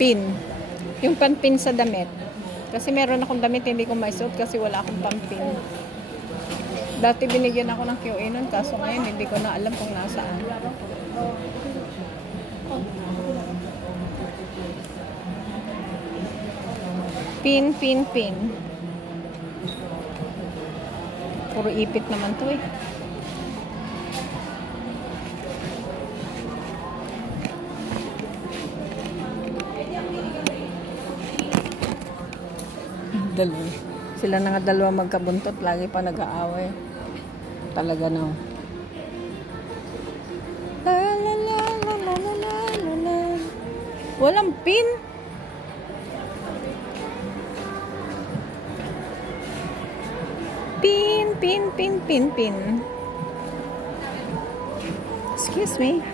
Pin. Yung pan-pin sa damit. Kasi meron akong damit hindi ko maisuot kasi wala akong pan-pin. Dati binigyan ako ng QA nun, kaso ngayon hindi ko na alam kung nasaan. Pin, pin, pin. Puro ipit naman to eh. Dalawa. Sila na nga dalawa magkabuntot, lagi pa nag-aaway. Talaga na. La la la la la la la la. Walang pin. Pin, pin, pin, pin, pin. Excuse me.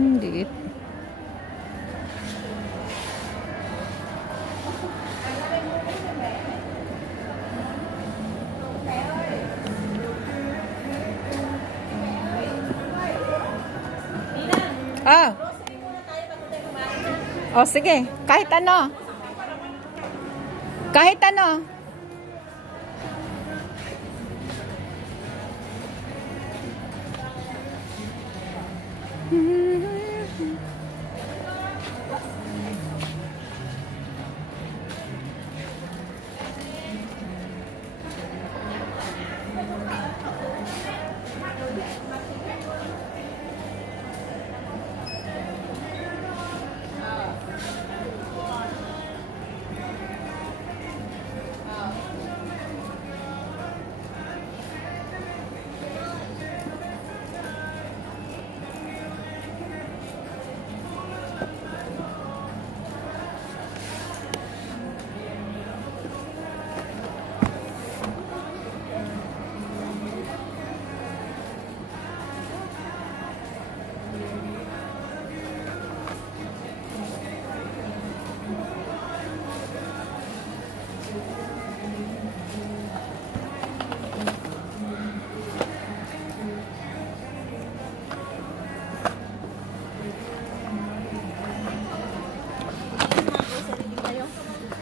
Hindi. Ah. Oh, sige. Kahit ano. Kahit ano.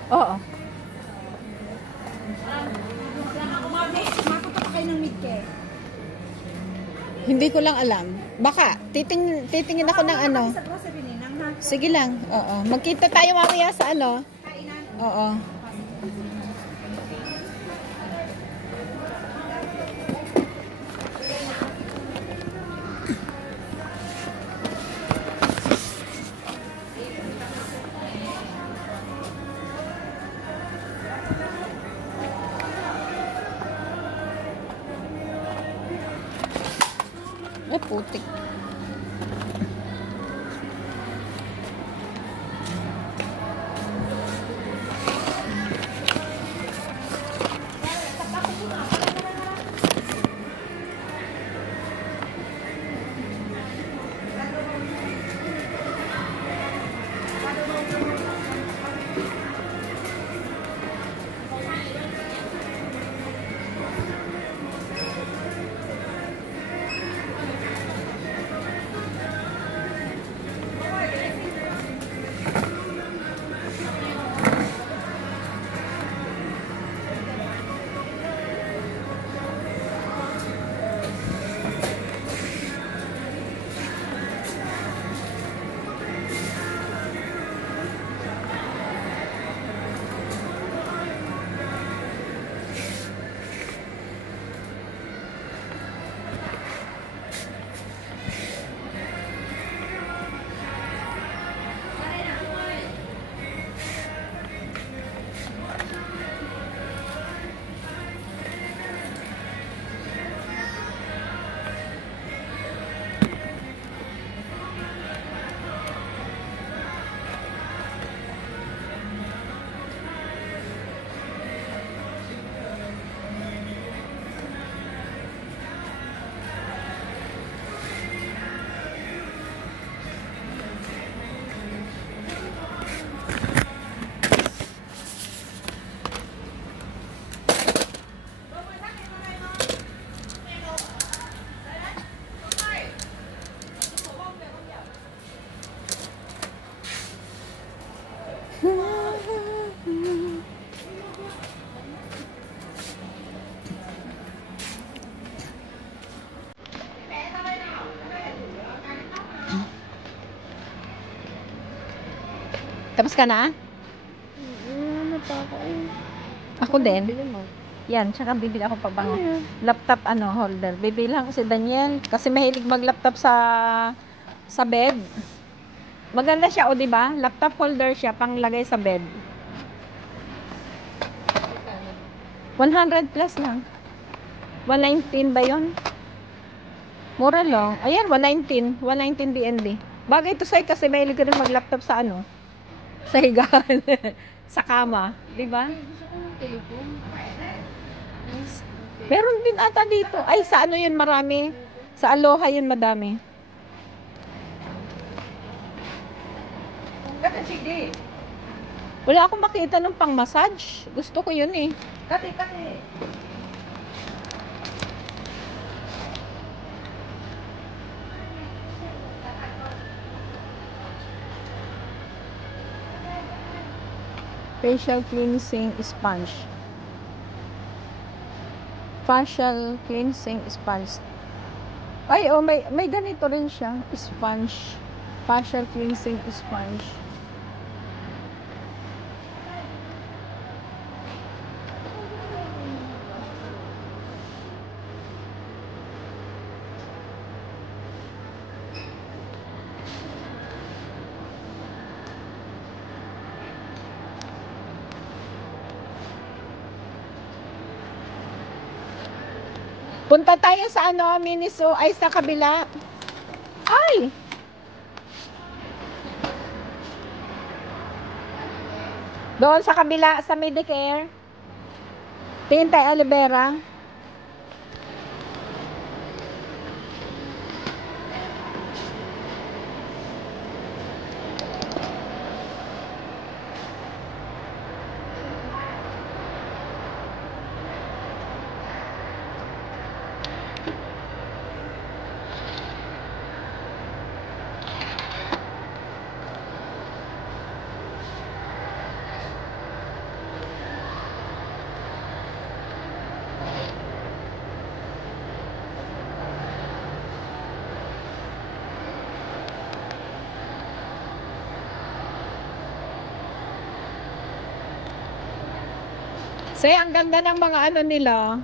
Oo. Hindi ko lang alam. Baka, titingin ako ng ano. Sige lang. Oo. Magkita tayo mamaya sa ano. Oo. Ay, putik. Tapos ka na? Ano pa ako eh. Ako din. Bili mo. Yan, tsaka bibili ako pa bang laptop holder. Bibili lang si Daniel kasi mahilig mag-laptop sa bed. Maganda siya, o di ba? Laptop holder siya pang lagay sa bed. 100 plus lang. 119 ba 'yon? Mura lang. Ayan, 119. 119 DND. Bagay ito sa'yo kasi mahilig ka rin mag-laptop sa sa higaan. Sa kama. Di ba? Gusto ko ng telephone. Meron din ata dito. Ay, sa yun marami. Sa Aloha yun madami. Sige. Wala akong makita ng pang-massage. Gusto ko yun eh. Kati. Facial cleansing sponge. Facial cleansing sponge. Ay, oh, may ganito rin siya. Sponge. Facial cleansing sponge. Punta tayo sa Miniso, ay sa kabila. Ay! Doon sa kabila, sa Medicare. Tingin tayo, Olivera. Say, ang ganda ng mga nila.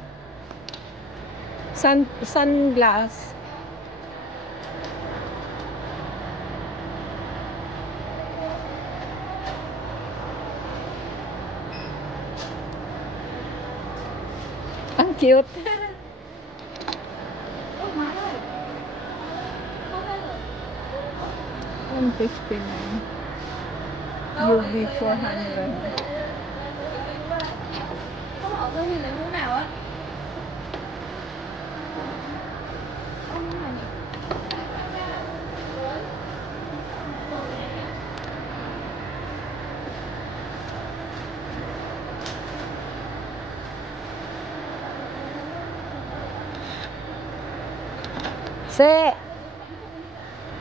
Sunglass. Ang cute. $159. UV 400. Đơn thì lấy mũ nào á?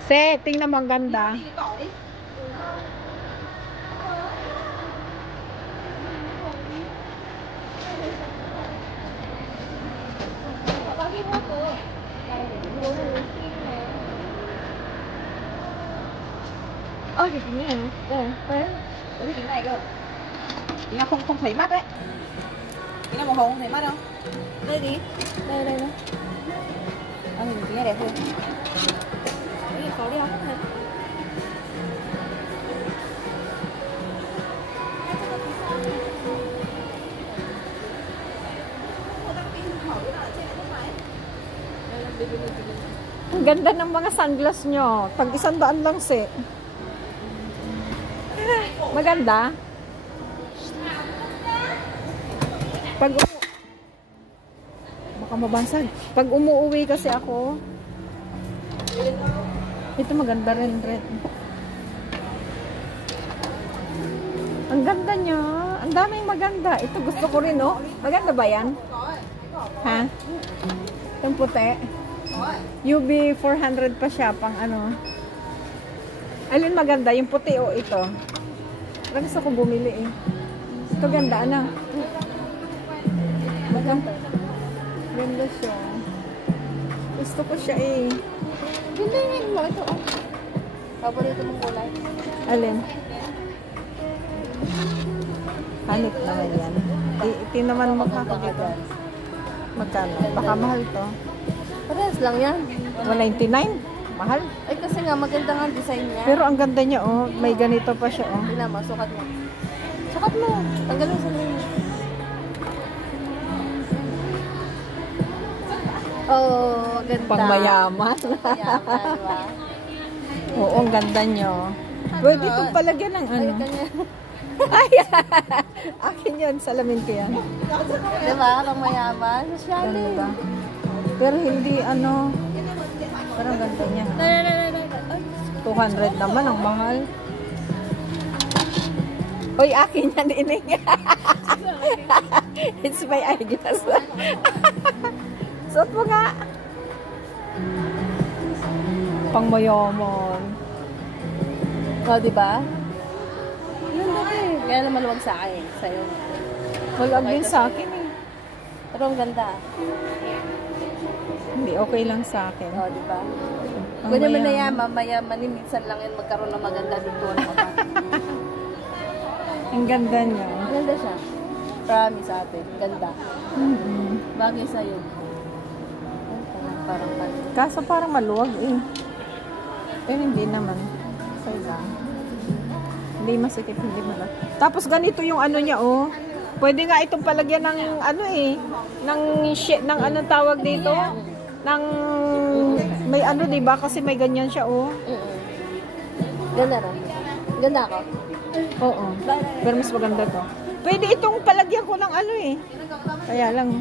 Se, tingnan mo ang ganda. Ơ cái kính này đây cái kính này cơ. Kính nào không thấy mắt đấy. Kính nào màu hồng không thấy mắt không? Đây đi. Đây. Nhìn kính này đẹp hơn. Cái này khó đeo thật. Ang ganda ng mga sunglass nyo. Tag 100 lang, se. Maganda. Baka mabasag. Pag umuwi kasi ako, ito maganda rin. Ang ganda niya. Ang daming maganda. Ito gusto ko rin, oh. Maganda ba yan? Ha? Itong puti. UV 400 pa siya, pang Alin maganda? Yung puti o ito? Parang gusto ko bumili eh. Ito ganda, Maganda. Ganda siya. Gusto ko siya eh. Ganda mo ito. Paborito mong kulay. Alin? Hanip naman yan. Tinaman mo ka dito. Magkano? Baka mahal to. Parehas lang yan. 199? Mahal. Ay, kasi nga, maganda nga ang design niya. Pero ang ganda niya, oh. May ganito pa siya, oh. Tingnan mo, sukat mo. Sukat mo. Tanggalin sa linya. Oh, ganda. Pangmayaman. Mayaman, diba? Oo, ang ganda niya. Pwede itong palagyan ng ano. Ay, kanya. Ay, akin yun. Salamin ko yan. Diba? Pang mayaman. Sosyali. Ano ba? Pero hindi ano. Parang ganda niya. Ay, 200 naman, ang mahal. Uy, akin yan, ining. It's my eyeglass. Suot mo nga. Pangmayaman. oh, diba? Ganda ka eh. Kaya naman huwag sa akin. Sa'yo. Wala din sa akin eh. Pero ang ganda. Hindi, okay lang sa akin. Oh, diba? Ang Kung naman na mayaman. yan, mamaya minsan lang yan magkaroon ng maganda dito. Ang ganda niya. Ganda siya. Promise ate. Ganda. Bagay sa'yo. Parang Kaso parang maluwag eh. Pero hindi naman. Okay lang. Hindi masikip, hindi maluwag. Tapos ganito yung ano niya oh. Pwede nga itong palagyan ng ano eh. Ng ano tawag dito? Ng may ano diba? Kasi may ganyan siya oh. Ganda rin. Ganda ako. Oo. Pero mas maganda to. Pwede itong palagyan ko ng ano eh. Kaya lang.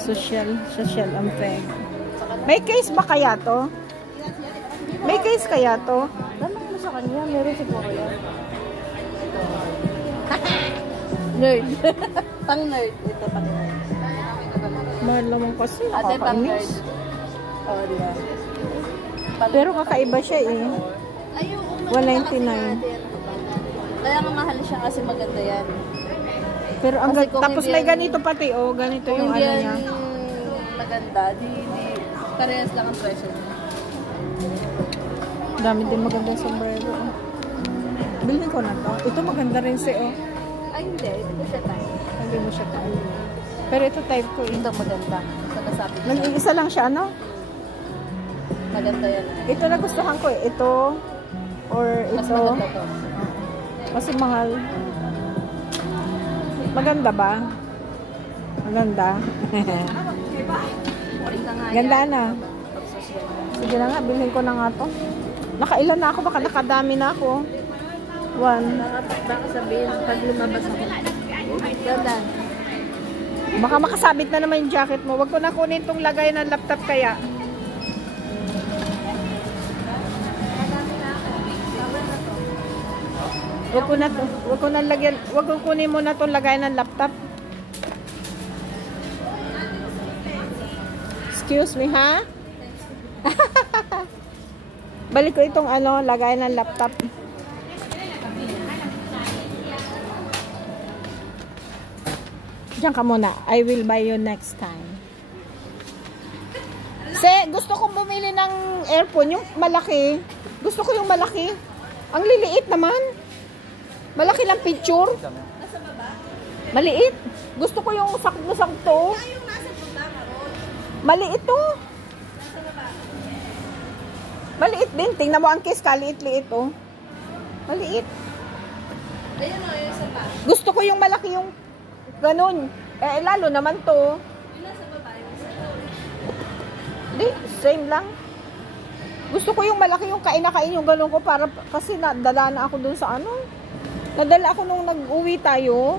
Social ang peg. May case ba kaya to? May case kaya to? Tanong mo sa kanya. Meron siguro yan. Nerd. Pang nerd. Ito pang nerd. Mahal naman kasi. Ate pang nerd. Nakakainis. Oo, diba? Pero kakaiba siya eh. 199. Kaya nga mahal siya kasi maganda yan. Pero ang Kasi kung tapos hindi may yan- ganito pati oh. Ganito Kung yung hindi ano yan niya. maganda, di parehas lang ang presyo. Dami din magandang sombrero. Oh. Bilhin ko na to. Ito maganda rin si oh. Ay, hindi. Ito ko siya tayo. Hindi mo siya tayo. Pero ito type ko eh. Ito maganda. Sa kasabi ko siya. Nag-iisa lang siya ano? Maganda yan. Ito na gustuhan ko eh. Ito or Mas ito. maganda to. Kasi mahal. Maganda ba? Maganda. Tingnan nga Ganda yan. na. Pagsosyal. Sige na nga, bilhin ko na nga to. Nakailan na ako, baka nakadami na ako. 1. Baka sabihin, pag lumabas ako. Ganda. Baka makasabit na naman yung jacket mo. Wag ko na kunin tong lagay ng laptop kaya. Wag ko na lagyan, wag ko kunin mo na tong lagay ng laptop. Excuse me, ha? Balik ko itong ano, lagay ng laptop. Diyan ka muna. I will buy you next time. Gusto kong bumili ng earphone, yung malaki. Gusto ko yung malaki. Ang liliit naman. Malaki lang picture. Maliit. Gusto ko yung sakto-sakto. Maliit to. Maliit din. Tingnan mo ang case, kaliit-liit oh. Maliit. Ayun o, yung isa pa. Gusto ko yung malaki yung ganun. Eh, lalo naman to. Yung nasa baba, yung isa. Di, same lang. Gusto ko yung malaki yung kain-kain yung ganun ko para kasi nadala na ako dun sa ano. Nadala ako nung nag-uwi tayo.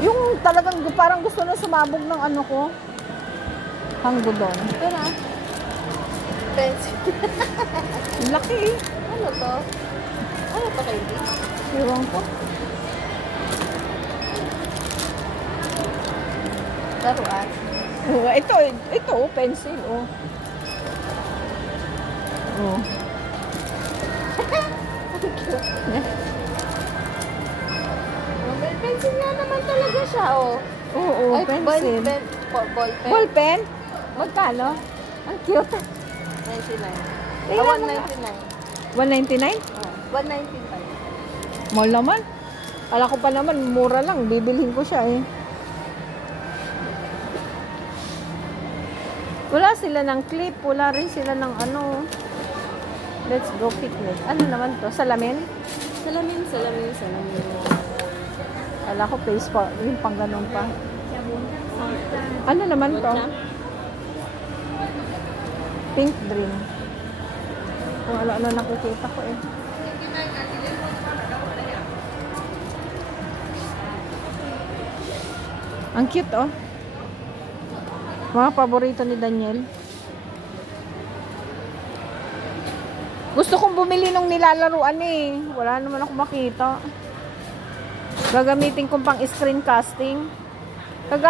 Yung talagang parang gusto na sumabog ng ano ko. Hanggo doon. Ito na. Pencil. Laki eh. Ano to? Ano to kayo? Ewan ko. Laruan. Oh, ito, pencil, oh. Oh. May pencil nga naman talaga siya, oh. Oo, Ay, pencil. Ball pen. Ball pen? Magkano? Ang cute. 99. Tingnan mo. 199. 199? 119 pa. Mahal naman. Kala ko pa naman, mura lang. Bibilhin ko siya eh. Wala sila ng clip. Wala rin sila ng ano. Let's go picnic. Ano naman to? Salamin? Salamin. Kala ko face pa. Yung pang ganun pa. Ano naman to? Pink dream. Kung ano nakikita ko eh. Ang cute oh. Mga paborito ni Daniel. Gusto kong bumili nung nilalaruan eh. Wala naman ako makita. Gagamitin kong pang screen casting.